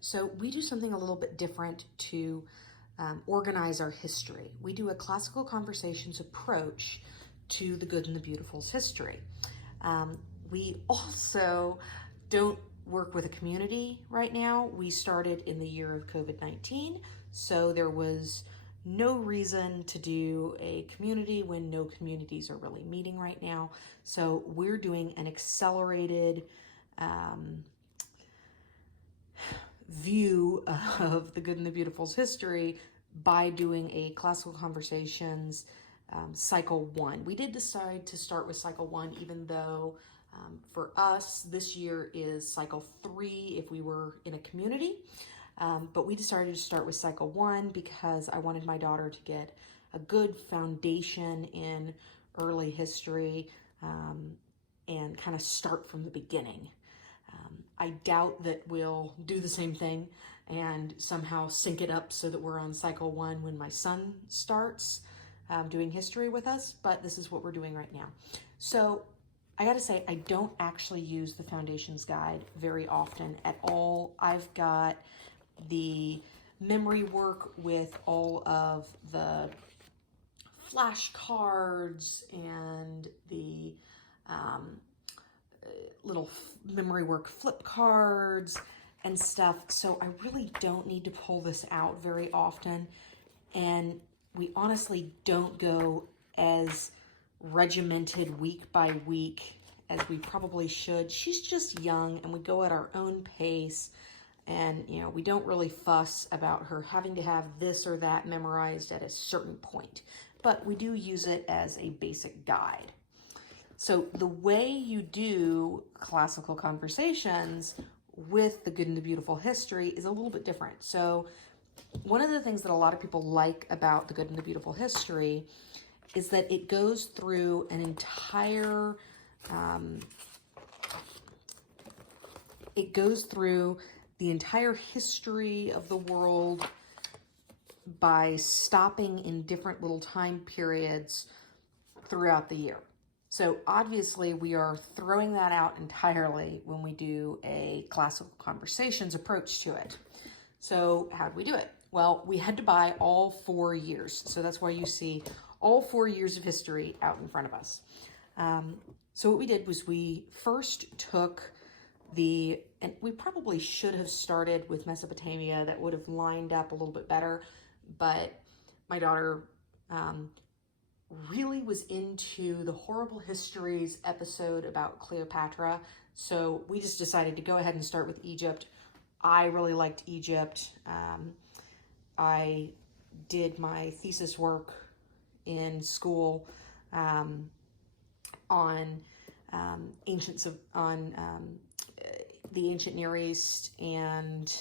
So we do something a little bit different to organize our history. We do a classical conversations approach to the good and the beautiful's history. We also don't work with a community right now. We started in the year of COVID-19, so there was no reason to do a community when no communities are really meeting right now. So we're doing an accelerated view of the good and the beautiful's history by doing a classical conversations cycle 1. We did decide to start with cycle 1, even though for us this year is cycle 3 if we were in a community. But we decided to start with cycle 1 because I wanted my daughter to get a good foundation in early history and kind of start from the beginning. I doubt that we'll do the same thing and somehow sync it up so that we're on cycle 1 when my son starts doing history with us, but this is what we're doing right now. So I gotta say, I don't actually use the Foundations Guide very often at all. I've got the memory work with all of the flashcards and the little memory work flip cards and stuff. So I really don't need to pull this out very often. And we honestly don't go as regimented week by week as we probably should. She's just young and we go at our own pace. And, you know, we don't really fuss about her having to have this or that memorized at a certain point. But we do use it as a basic guide. So the way you do classical conversations with the good and the beautiful history is a little bit different. So one of the things that a lot of people like about the good and the beautiful history is that it goes through an entire, the entire history of the world by stopping in different little time periods throughout the year. So obviously we are throwing that out entirely when we do a classical conversations approach to it. So how do we do it? Well, we had to buy all 4 years. So that's why you see all 4 years of history out in front of us. So what we did was we first took and we probably should have started with Mesopotamia. That would have lined up a little bit better, but my daughter really was into the Horrible Histories episode about Cleopatra. So we just decided to go ahead and start with Egypt. I really liked Egypt. I did my thesis work in school on the ancient Near East, and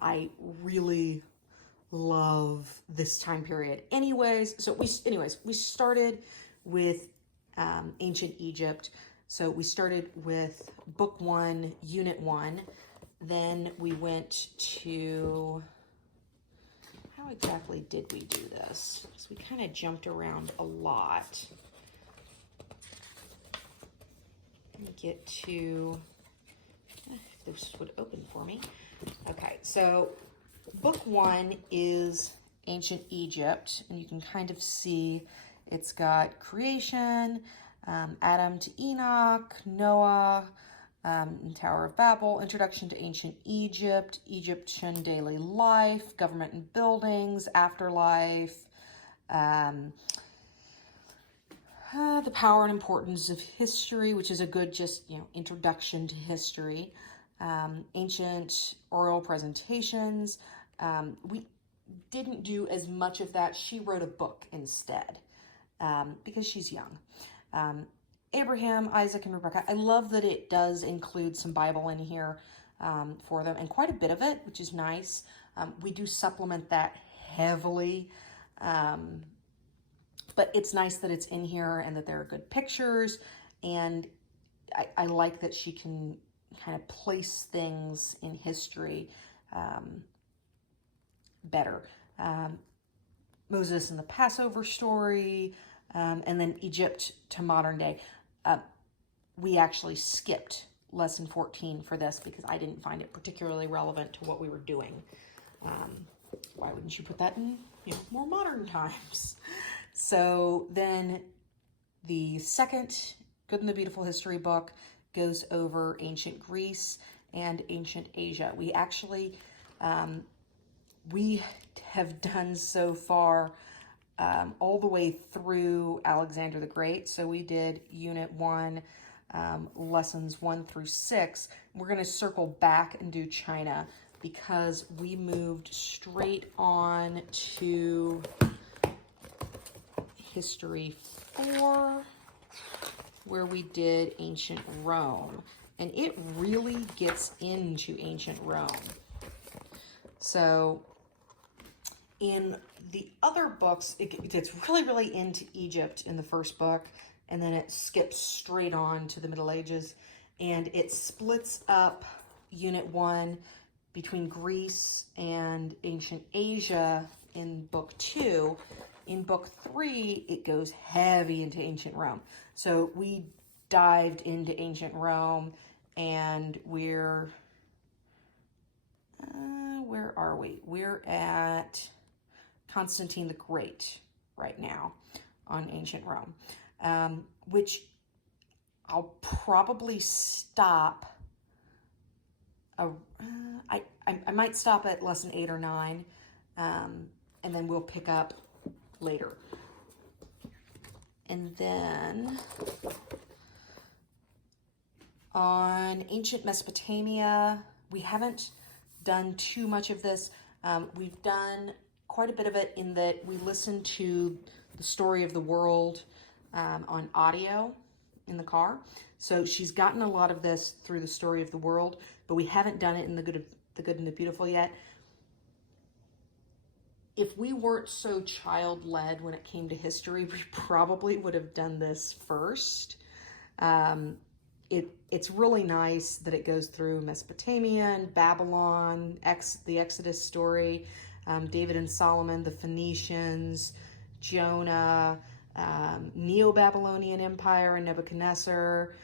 I really love this time period. We started with ancient Egypt. So we started with book 1, unit 1. Then we went to, how exactly did we do this? Because we kind of jumped around a lot. Let me get to, if this would open for me. Okay, so book 1 is ancient Egypt, and you can kind of see it's got creation, Adam to Enoch, Noah, Tower of Babel, introduction to ancient Egypt, Egyptian daily life, government and buildings, afterlife, the power and importance of history, which is a good introduction to history, ancient oral presentations. We didn't do as much of that. She wrote a book instead because she's young. Abraham, Isaac, and Rebecca. I love that it does include some Bible in here for them, and quite a bit of it, which is nice. We do supplement that heavily, but it's nice that it's in here and that there are good pictures, and I like that she can kind of place things in history better. Moses and the Passover story, and then Egypt to modern day. We actually skipped lesson 14 for this because I didn't find it particularly relevant to what we were doing. Why wouldn't you put that in, more modern times? So then the second Good and the Beautiful history book goes over ancient Greece and ancient Asia. We actually, we have done so far all the way through Alexander the Great. So we did Unit 1, lessons 1 through 6. We're going to circle back and do China because we moved straight on to History 4, where we did ancient Rome. And it really gets into ancient Rome. So in the other books, it gets really, really into Egypt in the first book, and then it skips straight on to the Middle Ages, and it splits up Unit 1 between Greece and ancient Asia in book 2. In book 3, it goes heavy into ancient Rome. So we dived into ancient Rome, and where are we? We're at Constantine the Great right now on ancient Rome, which I'll probably stop. I might stop at lesson 8 or 9, and then we'll pick up later. And then on ancient Mesopotamia, we haven't done too much of this. We've done quite a bit of it in that we listened to the story of the world on audio in the car. So she's gotten a lot of this through the story of the world, but we haven't done it in the Good and the Beautiful yet. If we weren't so child-led when it came to history, we probably would have done this first. It's really nice that it goes through Mesopotamia and Babylon, the Exodus story, David and Solomon, the Phoenicians, Jonah, Neo-Babylonian Empire and Nebuchadnezzar,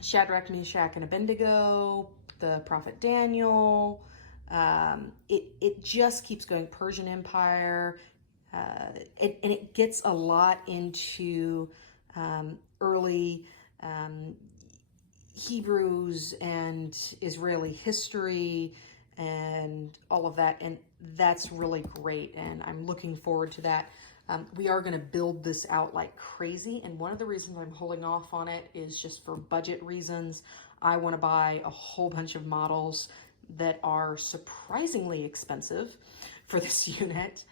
Shadrach, Meshach, and Abednego, the prophet Daniel. It just keeps going. Persian Empire, and it gets a lot into early Hebrews and Israeli history and all of that, and that's really great, and I'm looking forward to that. We are going to build this out like crazy, and one of the reasons I'm holding off on it is just for budget reasons. I want to buy a whole bunch of models that are surprisingly expensive for this unit,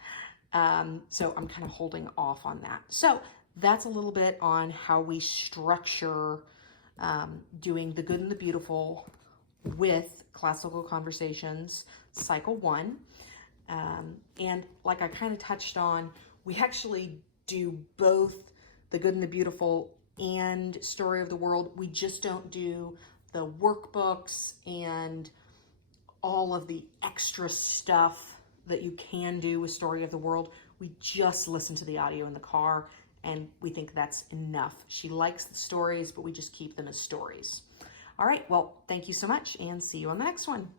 so I'm kind of holding off on that. So that's a little bit on how we structure doing the Good and the Beautiful with Classical Conversations Cycle 1. And like I kind of touched on, we actually do both the Good and the Beautiful and Story of the World. We just don't do the workbooks and all of the extra stuff that you can do with Story of the World. We just listen to the audio in the car, and we think that's enough. She likes the stories, but we just keep them as stories. All right, well, thank you so much, and see you on the next one.